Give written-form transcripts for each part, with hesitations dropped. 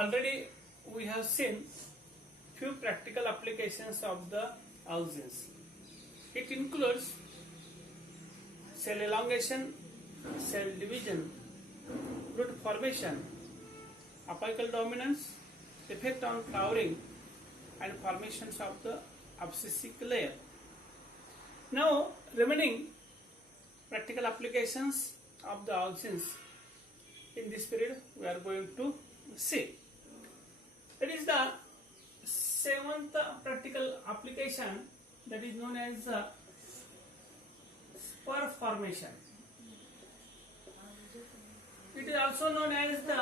already we have seen few practical applications of the auxins. It includes cell elongation, cell division, root formation, apical dominance, effect on flowering, and formations of the abscisic layer. Now, remaining practical applications of the auxins in this period we are going to see. It is the seventh practical application, that is known as spur formation. It is also known as the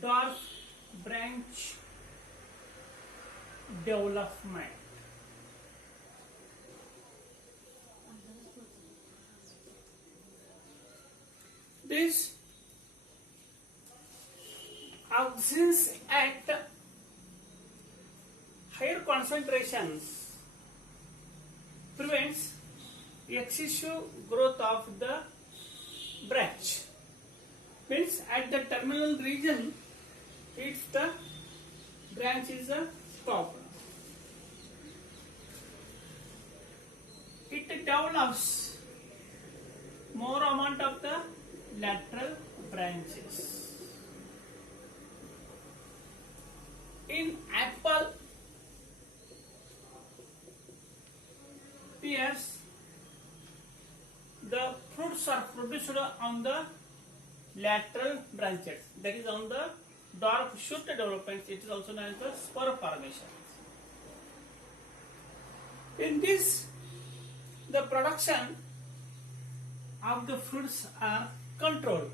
dwarf branch development. These auxins at higher concentrations prevents excessive growth of the branch. Means at the terminal region, if the branch is stopped, it develops more amount of the lateral branches. In apple pears, the fruits are produced on the lateral branches, that is on the dwarf shoot development. It is also known as the spur formation. In this, the production of the fruits are controlled.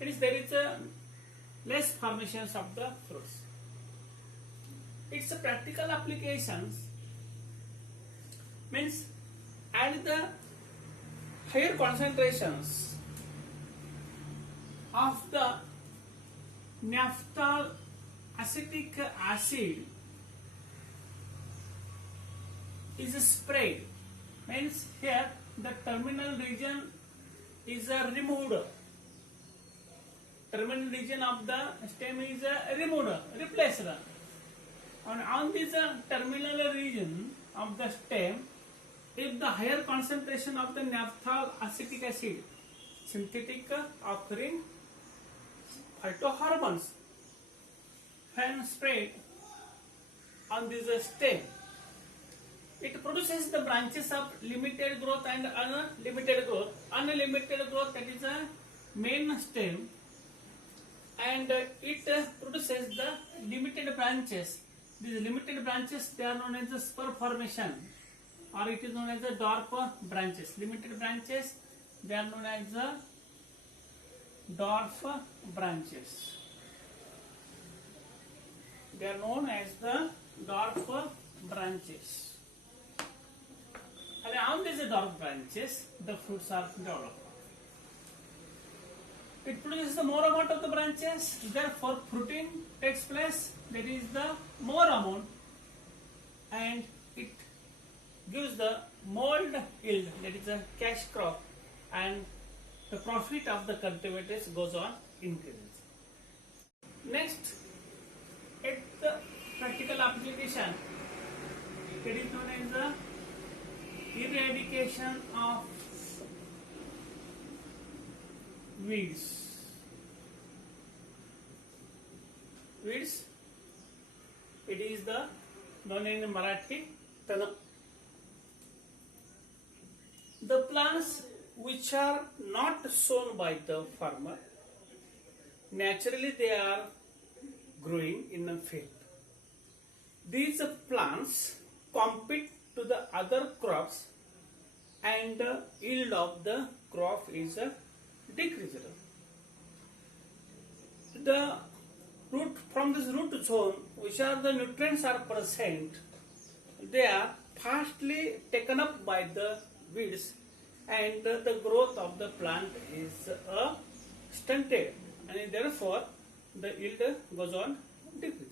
It is there is a less formations of the fruits. Its a practical applications means at the higher concentrations of the naphthalate acetic acid is sprayed. Means here the terminal region is removed. Terminal region of the stem is removed, replaced. And on this terminal region of the stem, if the higher concentration of the naphthalate acetic acid, synthetic occurring phytohormones, when sprayed on this stem, it produces the branches of limited growth and unlimited growth. Unlimited growth, that is a main stem, and it produces the limited branches. These limited branches, they are known as the spur formation, or it is known as the dwarf branches. Limited branches, they are known as the dwarf branches. They are known as the dwarf branches. And on these dwarf branches, the fruits are developed. It produces the more amount of the branches, therefore fruiting takes place, that is the more amount, and it gives the mold yield, that is a cash crop, and the profit of the cultivators goes on increasing. Next, at the practical application, it is known as the eradication of weeds. Weeds, it is the known in Marathi tana. The plants which are not sown by the farmer, naturally they are growing in a field. These plants compete to the other crops, and the yield of the crop is decreased. The root, from this root zone, which are the nutrients are present, they are fastly taken up by the weeds, and the growth of the plant is stunted, and therefore the yield goes on decreasing.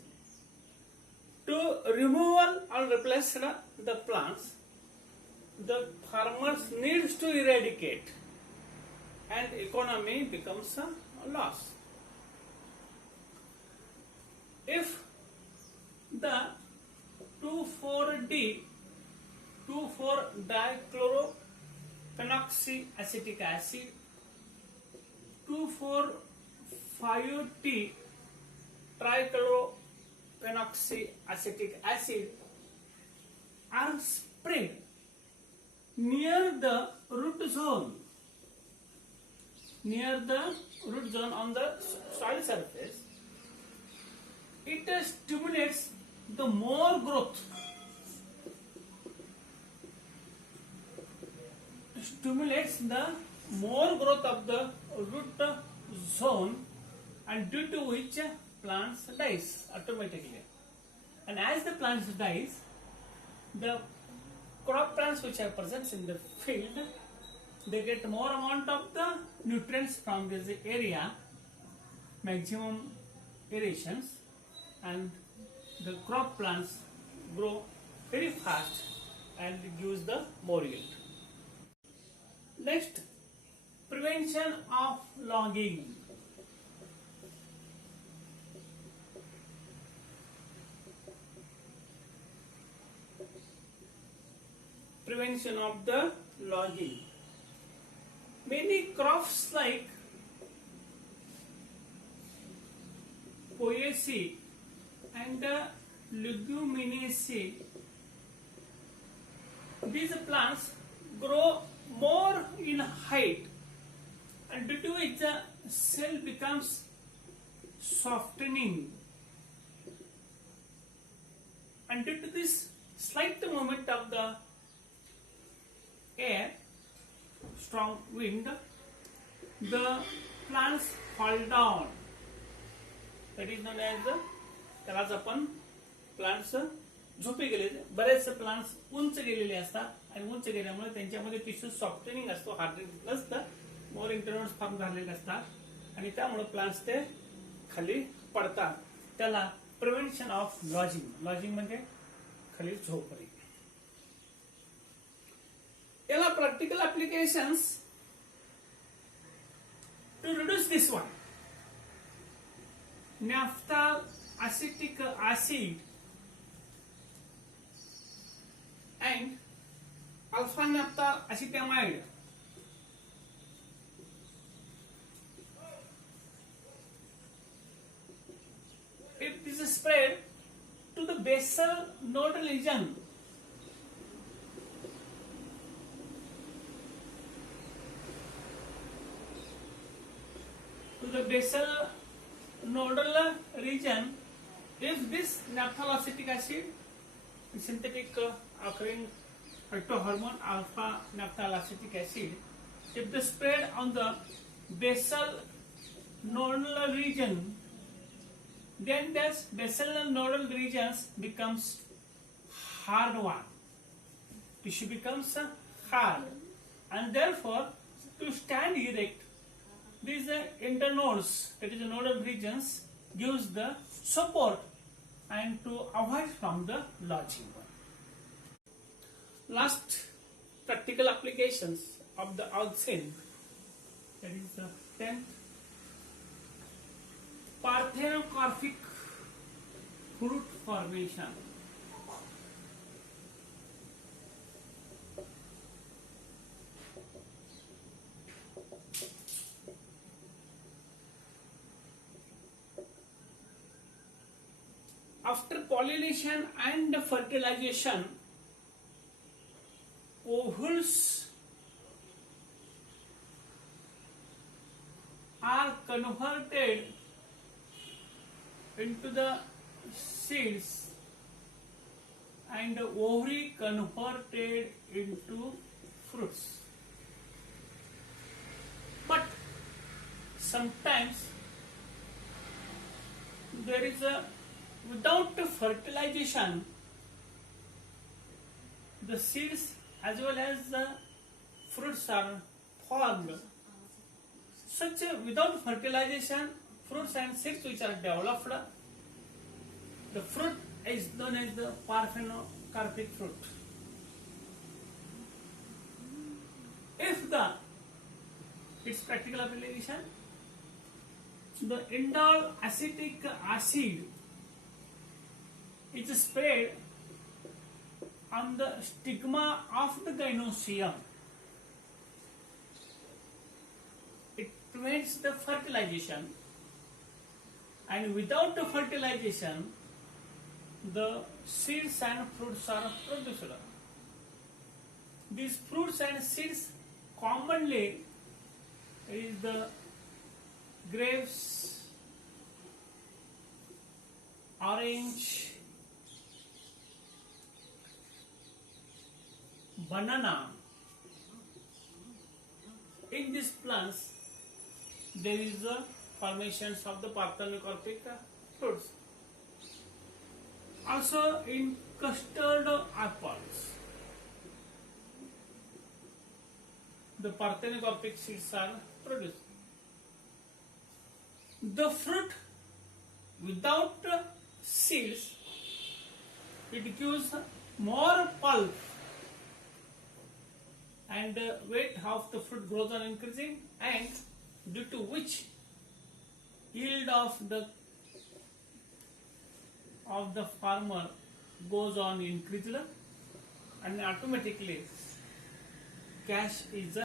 To removal or replace the plants, the farmers needs to eradicate, and economy becomes a loss. if the 2,4-D 2,4-dichlorophenoxyacetic acid, 2,4,5-T trichlorophenoxyacetic acid are spread near the root zone on the soil surface. It stimulates the more growth. Of the root zone, and due to which plants dies automatically. And as the plants dies, the crop plants which are present in the field, they get more amount of the nutrients from this area, maximum aerations, and the crop plants grow very fast and gives the more yield. Next, prevention of logging. Prevention of the logging. Many crops like Poaceae and Leguminaceae, these plants grow more in height, and due to which the cell becomes softening, and due to this slight movement of the air, strong wind, the plants fall down. That is known as the, त्यालाच आपण plants झोपी गेलेले. बरेच plants उंच गेलेले असतात आणि उंच गेल्यामुळे त्यांच्यामध्ये टिश्यू सॉफ्टनिंग असतो, हार्डनिंग नसतं, मोर इंटरनल्स फॉर्म झालेले असतात आणि त्यामुळे प्लांट्स ते खाली पडतात. त्याला प्रिव्हेन्शन ऑफ लॉजिंग. लॉजिंग म्हणजे खाली झोपणे. याला practical applications to reduce this one. Naphtha acetic acid and alpha naphtha acetamide. If this is spread to the basal nodal region, if this naphthalacetic acid, synthetic occurring phytohormone alpha naphthalacetic acid, if they spread on the basal nodal region, then this basal nodal regions becomes hard one. Tissue becomes hard, and therefore to stand erect, these internodes, that is the nodal regions, gives the support and to avoid from the lodging. Last practical applications of the auxin, that is the 10th, parthenocarpic fruit formation. After pollination and fertilization, ovules are converted into the seeds and ovary converted into fruits. But sometimes there is a, without fertilization, the seeds as well as the fruits are formed. Such without fertilization, fruits and seeds which are developed, the fruit is known as the parthenocarpic fruit. If its practical application, the indole acetic acid is spread on the stigma of the gynoecium. It prevents the fertilization, and without the fertilization, the seeds and fruits are produced. These fruits and seeds commonly is the grapes, orange, banana. In these plants, there is the formations of the parthenocarpic fruits. Also in custard apples, the parthenocarpic seeds are produced. The fruit without seeds, it gives more pulp, and weight of the fruit grows on increasing, and due to which yield of the farmer goes on increasing, and automatically cash is